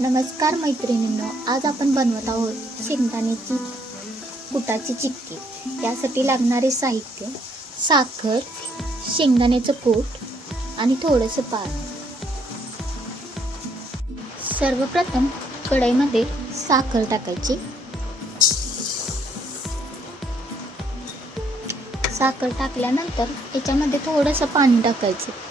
नमस्कार मैत्रिणींनो, आज आपण बनवत आहोत शेंगदाण्याची कुटाची चिक्की। त्यासाठी लागणारे साहित्य: साखर, शेंगदाण्याचं कूट आणि थोडंसं पाणी। सर्वप्रथम कढईमध्ये साखर टाकायची। साखर टाकल्यानंतर याच्यामध्ये थोडंसं पाणी टाकायचं।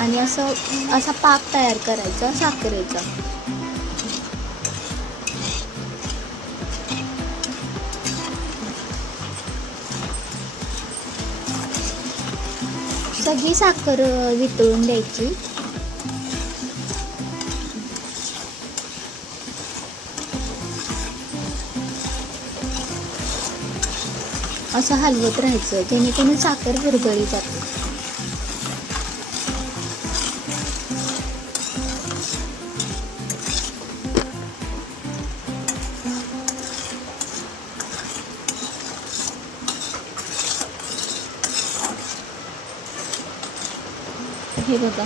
आणि असा पाक तयार करायचा साखरेचा। सगळी साखर वितळून द्यायची। असं हलवत राहायचं जेणेकरून साखर विरघळली जाते। हे बघा,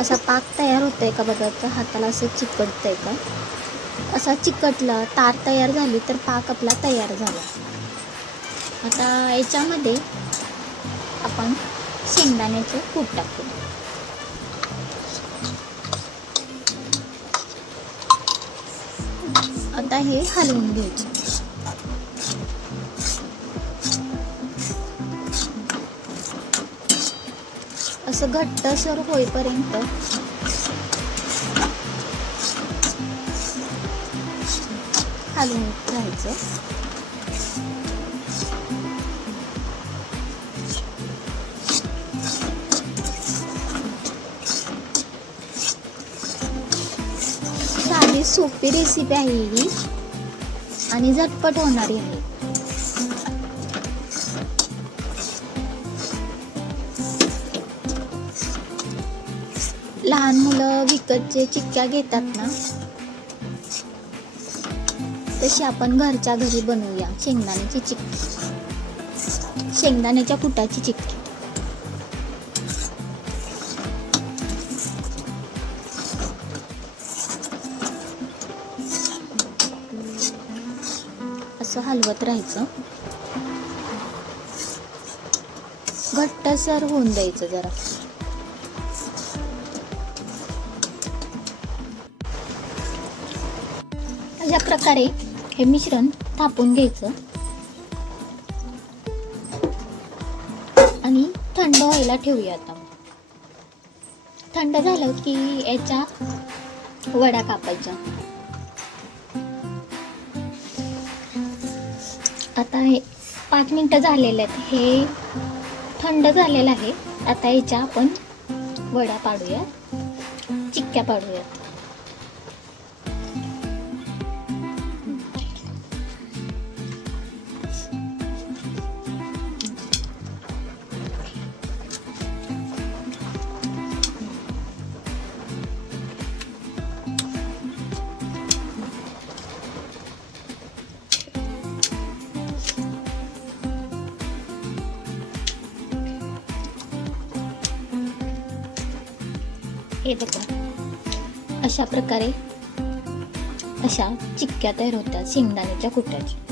असा पाक तयार होतोय का बघा। तर हाताला असं चिकटतंय का, असा चिकटला तार तयार झाली तर पाक आपला तयार झाला। आता याच्यामध्ये आपण शेंगदाण्याचे कूट टाकू। आता हे हलवून घ्यायचं। असं घट्टसर होईपर्यंत हलवून घ्यायचं। साधी सोपी रेसिपी आहे ही आणि झटपट होणारी आहे। लहान मुलं विकतचे चिक्क्या घेतात ना, तशी आपण घरच्या घरी बनवूया शेंगदाण्याची चिक्की, शेंगदाण्याच्या कुटाची चिक्की। असं हलवत राहायचं, घट्टसर होऊन द्यायचं जरा। अशा प्रकारे हे मिश्रण थापून घ्यायचं आणि थंड व्हायला ठेवूया। आता थंड झालं की याच्या वड्या कापायच्या। आता हे 5 मिनिटं झालेले आहेत, हे थंड झालेलं आहे। आता याच्या आपण वड्या पाडूया, चिक्क्या पाडूयात। हे बघा, अशा प्रकारे अशा चिक्क्या तयार होतात शेंगदाण्याच्या कुटाच्या।